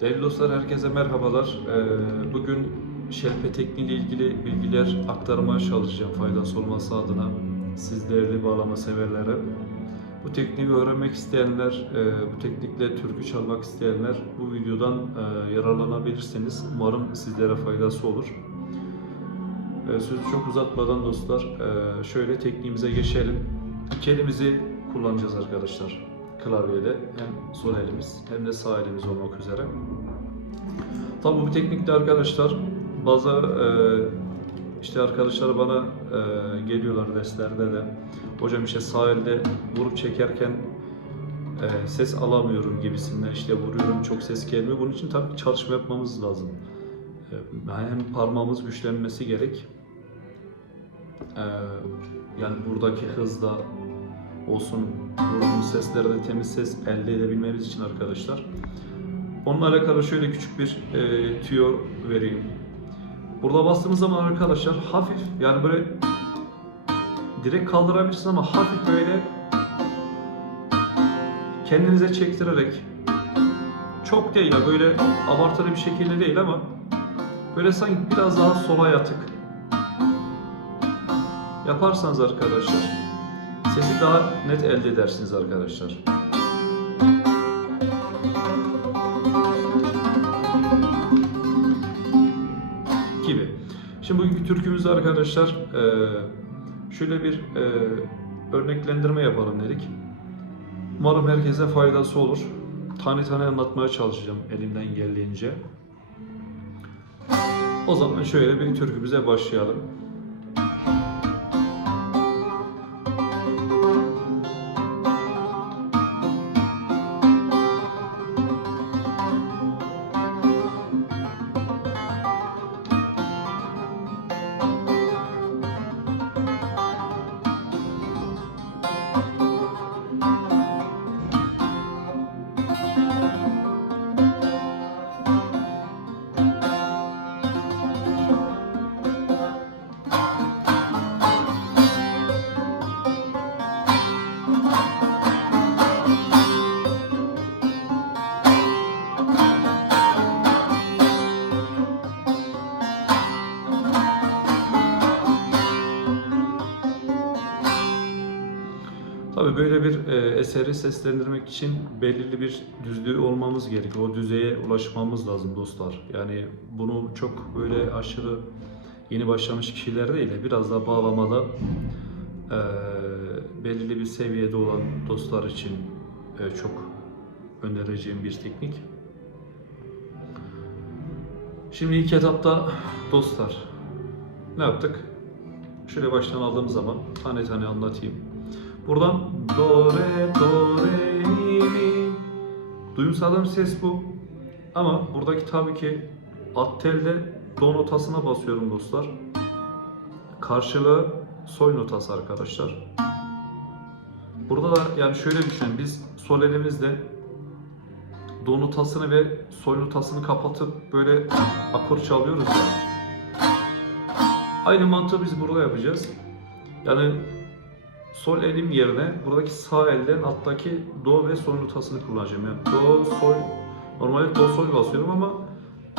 Değerli dostlar herkese merhabalar. Ee, Bugün şelpe tekniği ile ilgili bilgiler aktarmaya çalışacağım faydası olması adına siz değerli bağlama severlere. Bu tekniği öğrenmek isteyenler, e, bu teknikle türkü çalmak isteyenler bu videodan e, yararlanabilirsiniz. Umarım sizlere faydası olur. E, Sözü çok uzatmadan dostlar şöyle tekniğimize geçelim. İki elimizi kullanacağız arkadaşlar klavyede. Hem sol elimiz hem de sağ elimiz olmak üzere. Tabii bu teknikte arkadaşlar bazı e, işte arkadaşlar bana e, geliyorlar derslerde de hocam işte sağ elde vurup çekerken e, ses alamıyorum gibisinden işte vuruyorum çok ses gelmiyor. Bunun için tabii çalışma yapmamız lazım. E, hem parmağımız güçlenmesi gerek. E, yani buradaki hızda olsun vurduğumuz seslerde temiz ses elde edebilmeniz için arkadaşlar. Onunla alakalı şöyle küçük bir e, tüyo vereyim. Burada bastığımız zaman arkadaşlar hafif yani böyle direkt kaldırabilirsiniz ama hafif böyle kendinize çektirerek çok değil böyle abartılı bir şekilde değil ama böyle sanki biraz daha sola yatık yaparsanız arkadaşlar sesi daha net elde edersiniz arkadaşlar. Gibi. Şimdi bugünkü türkümüzde arkadaşlar eee, şöyle bir eee, örneklendirme yapalım dedik. Umarım herkese faydası olur. Tane tane anlatmaya çalışacağım elimden geldiğince. O zaman şöyle bir türkümüze başlayalım. Eseri seslendirmek için belirli bir düzlüğü olmamız gerekiyor. O düzeye ulaşmamız lazım dostlar. Yani bunu çok böyle aşırı yeni başlamış kişiler değil de biraz daha bağlamada e, belirli bir seviyede olan dostlar için e, çok önereceğim bir teknik. Şimdi ilk etapta dostlar ne yaptık? Şöyle baştan aldığım zaman tane tane anlatayım. Buradan do re do re mi duyumsadığım ses bu. Ama buradaki tabii ki alt telde do notasına basıyorum dostlar. Karşılığı sol notası arkadaşlar. Burada da yani şöyle düşünün biz sol elimizle do notasını ve sol notasını kapatıp böyle akor çalıyoruz ya. Aynı mantığı biz burada yapacağız. Yani sol elim yerine buradaki sağ elden alttaki do ve sol notasını kullanacağım. Yani do, sol, normalde do, sol basıyorum ama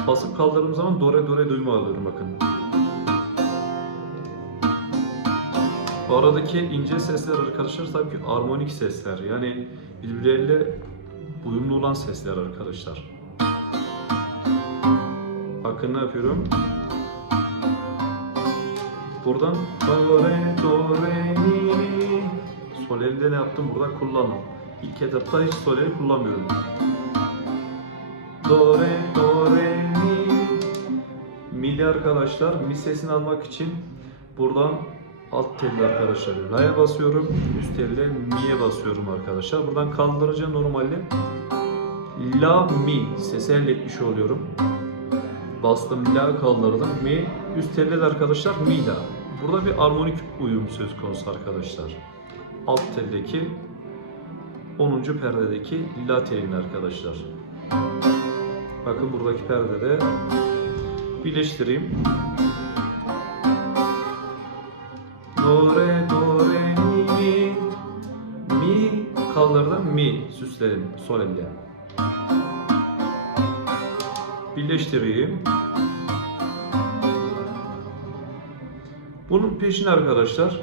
basıp kaldırdığım zaman do, re, do, re duyma alıyorum bakın. Bu aradaki ince sesler arkadaşlar tabii ki armonik sesler. Yani birbirleriyle uyumlu olan sesler arkadaşlar. Bakın ne yapıyorum? Buradan do re do re mi sol elde ne yaptım burada kullandım. İlk etapta hiç sol eli kullanmıyorum. Do re do re mi mi'li arkadaşlar mi sesini almak için buradan alt telli arkadaşlar la'ya basıyorum. Üst telde mi'ye basıyorum arkadaşlar. Buradan kaldırınca normalde la mi sesi elde etmiş oluyorum. Bastım la kaldırdım mi üst telde de arkadaşlar mi la. Burada bir armonik uyum söz konusu arkadaşlar. Alt teldeki 10. perdedeki la telini arkadaşlar. Bakın buradaki perdede birleştireyim. Do re do re mi mi mi kaldırdım mi süsledim sol elle. birleştireyim. Bunun peşine arkadaşlar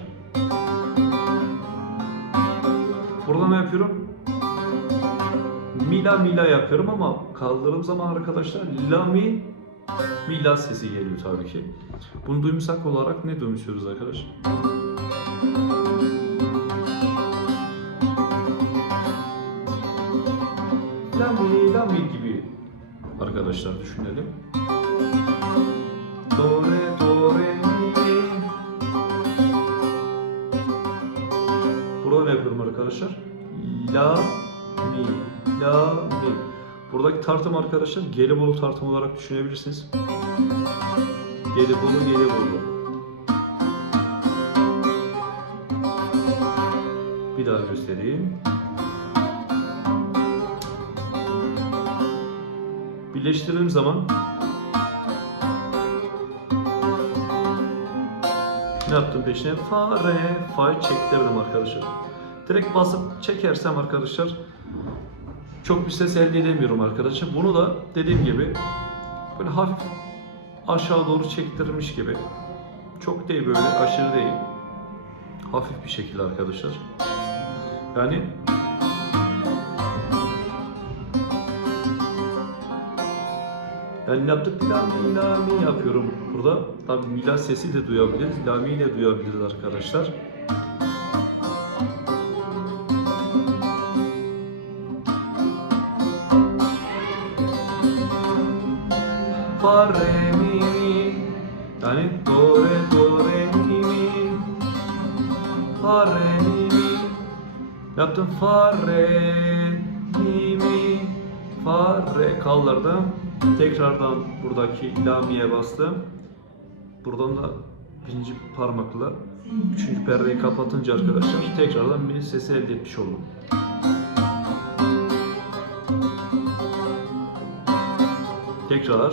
Mila mila yapıyorum ama kaldırdığım zaman arkadaşlar la mi mila sesi geliyor tabii ki. Bunu duyumsak olarak ne duyumsuyoruz arkadaşlar? La mi la mi gibi arkadaşlar düşünelim. Buradaki tartım arkadaşlar Gelibolu tartım olarak düşünebilirsiniz. Gelibolu Gelibolu. Bir daha göstereyim. Birleştirdiğim zaman ne yaptım peşine? Fa, re, fa'yı çektirdim arkadaşlar. Direkt basıp çekersem arkadaşlar çok bir ses elde edemiyorum arkadaşlar. Bunu da dediğim gibi böyle hafif aşağı doğru çektirmiş gibi. Çok değil böyle aşırı değil. Hafif bir şekilde arkadaşlar. Yani Yani yaptık? La mi la mi yapıyorum burada. Tabii mila sesi de duyabiliriz. La mi de duyabiliriz arkadaşlar. Fa re mi mi yani do re do re mi mi Fa re mi mi Yaptım fa re mi mi Fa re kaldırdım. Tekrardan buradaki la mi'ye bastım. Buradan da birinci parmakla üçüncü perdeyi kapatınca arkadaşlar tekrardan bir sesi elde etmiş oldum. Tekrar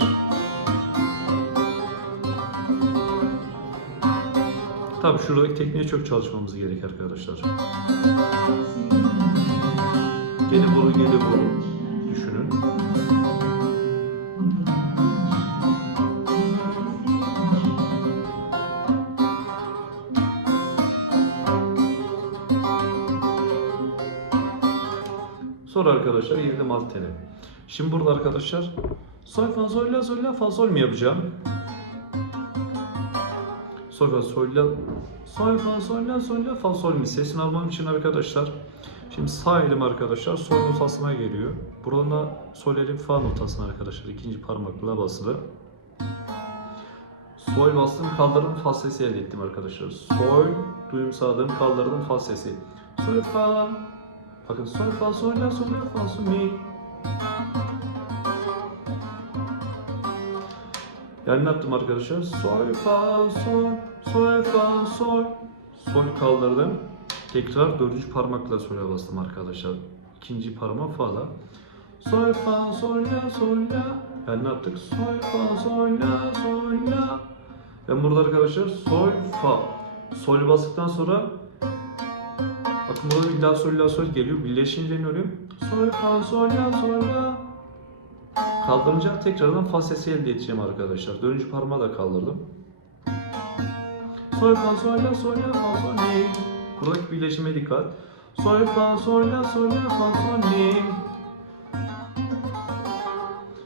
Tabi şuradaki tekniğe çok çalışmamız gerek arkadaşlar. Geri boru geri boru düşünün. Sonra arkadaşlar girdim alt tele. Şimdi burada arkadaşlar sol fa sol la sol la fa sol mi yapacağım? Sol fa sol la sol fa sol la sol la fa sol mi sesini almam için arkadaşlar şimdi sağ elim arkadaşlar sol notasına geliyor. Buradan da sol elim fa notasına arkadaşlar ikinci parmakla basılı. Sol bastım kaldırdım fa sesi elde ettim arkadaşlar. Sol duyum sağladım kaldırdım fa sesi. Sol fa Bakın sol fa sol la sol la fa sol mi. Yani ne yaptım arkadaşlar? Sol fa sol sol fa sol sol kaldırdım. Tekrar dördüncü parmakla sol'a bastım arkadaşlar. İkinci parmağı fa'da. Sol fa sol la sol la. Yani ne yaptık? Sol fa sol la sol la. Ben burada arkadaşlar sol fa sol bastıktan sonra Bakın burada bir la sol la sol geliyor. Birleşince ne oluyor? Sol fa sol la sol la. Kaldırınca tekrardan fa sesi elde edeceğim arkadaşlar. Dönücü parmağı da kaldırdım. Sol fa sol la sol la fa sol mi. Buradaki birleşime dikkat. Sol fa sol la sol la fa sol mi.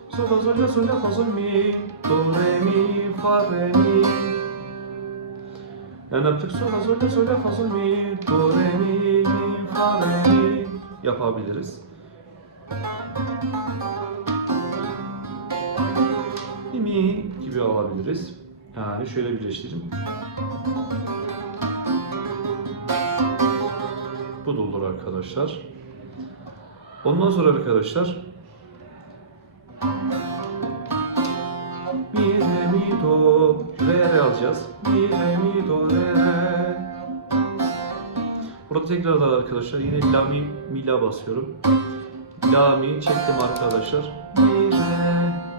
Sol fa sol la sol la fa sol mi. Do re mi fa re mi. Yani yaptık sol fa sol la sol la fa sol mi. Do re mi mi fa re mi. Yapabiliriz. Mi gibi alabiliriz. Yani şöyle birleştireyim. Bu da olur arkadaşlar. Ondan sonra arkadaşlar mi re mi do re re alacağız. Mi re mi do re re. Burada tekrardan arkadaşlar yine la mi mi la basıyorum. La mi çektim arkadaşlar. Mi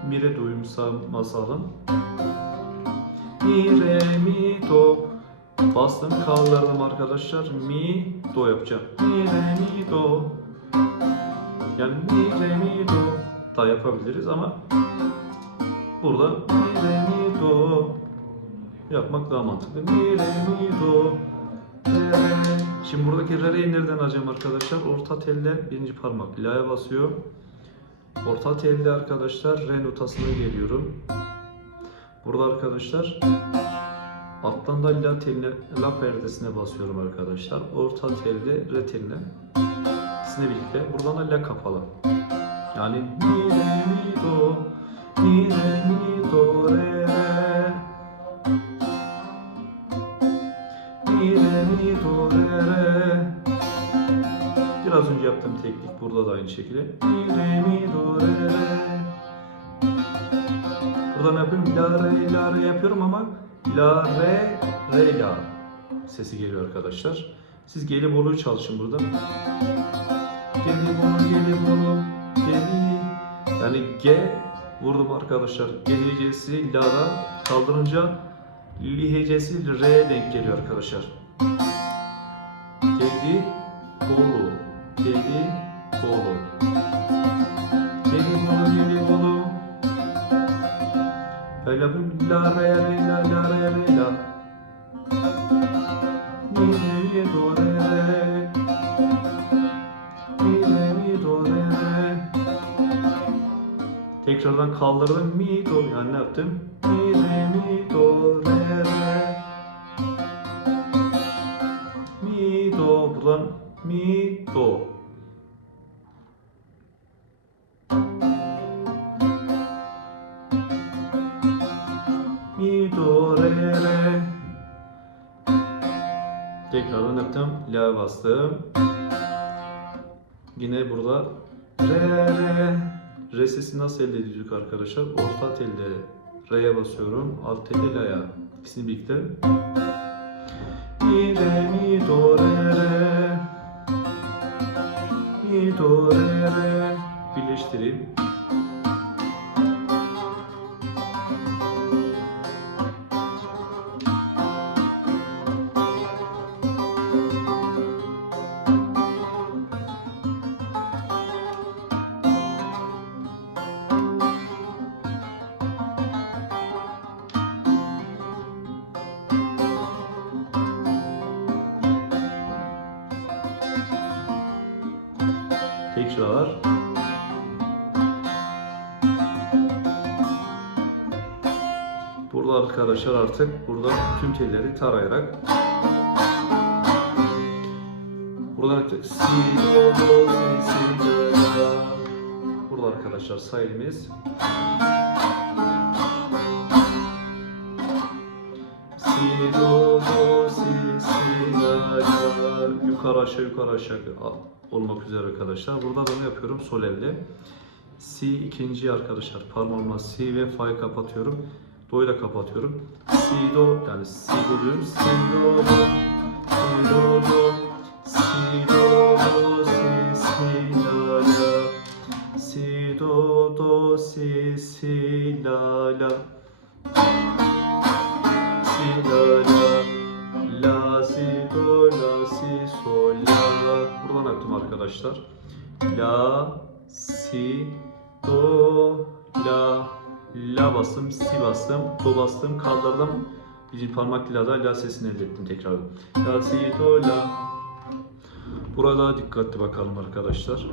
re mi re duyumsama sağlam. Mi re mi do bastım kaldırdım arkadaşlar. Mi do yapacağım. Mi re mi do. Yani mi re mi do da yapabiliriz ama burada mi re mi do yapmak daha mantıklı. Mi re mi do re re. Şimdi buradaki re re'yi nereden alacağım arkadaşlar? Orta telle birinci parmak la'ya basıyor. Orta telde arkadaşlar re notasına geliyorum. Burada arkadaşlar alttan da la teline, la perdesine basıyorum arkadaşlar. Orta telde re teline. İkisini birlikte. Buradan da la kapalı. Yani mi re mi do mi re mi do re Biraz önce yaptığım teknik burada da aynı şekilde. Burada ne yapıyorum? La re la re yapıyorum ama la re re la sesi geliyor arkadaşlar. Siz geli boluyu çalışın burada. Geli bolu geli bolu geli yani G vurdum arkadaşlar. G hecesi la'da kaldırınca li hecesi re denk geliyor arkadaşlar. Geli bolu geli bolu geli bolu geli bolu Öyle yapayım. La re re la la re re la. Mi re mi do re re. Mi re mi do re re. Tekrardan kaldırdım. Mi do yani ne yaptım? Mi re mi do re re. Mi do buradan mi do. Mi do re re. Tekrardan yaptım. La bastım. Yine burada re re. Re sesi nasıl elde ediyorduk arkadaşlar? Orta telde re'ye basıyorum. Alt telde la'ya. İkisini birlikte. Mi re mi Birleştireyim. Tekrar. Arkadaşlar artık burada tüm telleri tarayarak Buradan artık si si. Burada arkadaşlar sayımız Si do do si si yukarı aşağı yukarı aşağı olmak üzere arkadaşlar. Burada da ne yapıyorum? Sol elde. Si ikinci arkadaşlar parmağımla si ve fa'yı kapatıyorum. Do'yu da kapatıyorum. Si do yani si do diyorum. Si do do si do do si do do si si la la si do do si si la la si la la la si do la si sol la buradan yaptım arkadaşlar la si do la la bastım si bastım do bastım kaldırdım. Birinci parmak la'da la sesini elde ettim tekrar. La si do la. Burada dikkatli bakalım arkadaşlar.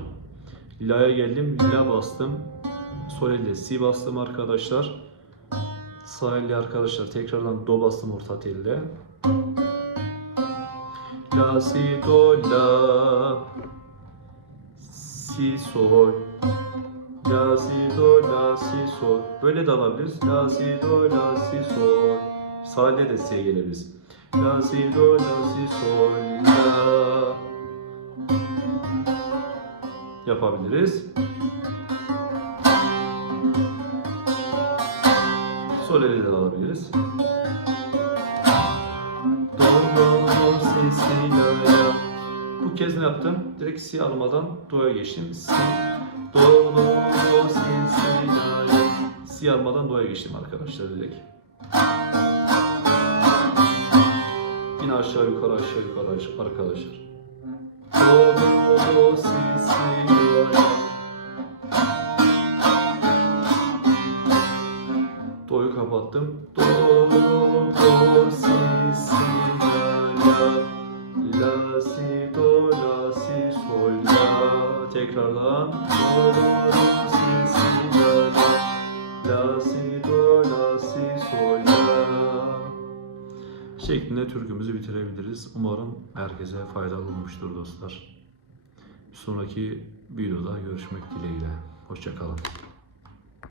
La'ya geldim la bastım. Sol elde si bastım arkadaşlar. Sağ elle arkadaşlar tekrardan do bastım orta telde La si do la. Si sol La si do la si sol Böyle de alabiliriz. La si do la si sol elle de si'ye gelebiliriz. La si do la si sol la Yapabiliriz. Sol elle de alabiliriz. Do do do si si la la ilk kez ne yaptım? Direkt si almadan do'ya geçtim. Si, do, do, do, si, si, la, la. Si almadan do'ya geçtim arkadaşlar direkt. Yine aşağı yukarı aşağı yukarı arkadaşlar. Do, do, do, si, si, la, la. Do'yu kapattım. Do, diyebiliriz. Umarım herkese faydalı olmuştur dostlar. Bir sonraki videoda görüşmek dileğiyle. Hoşçakalın.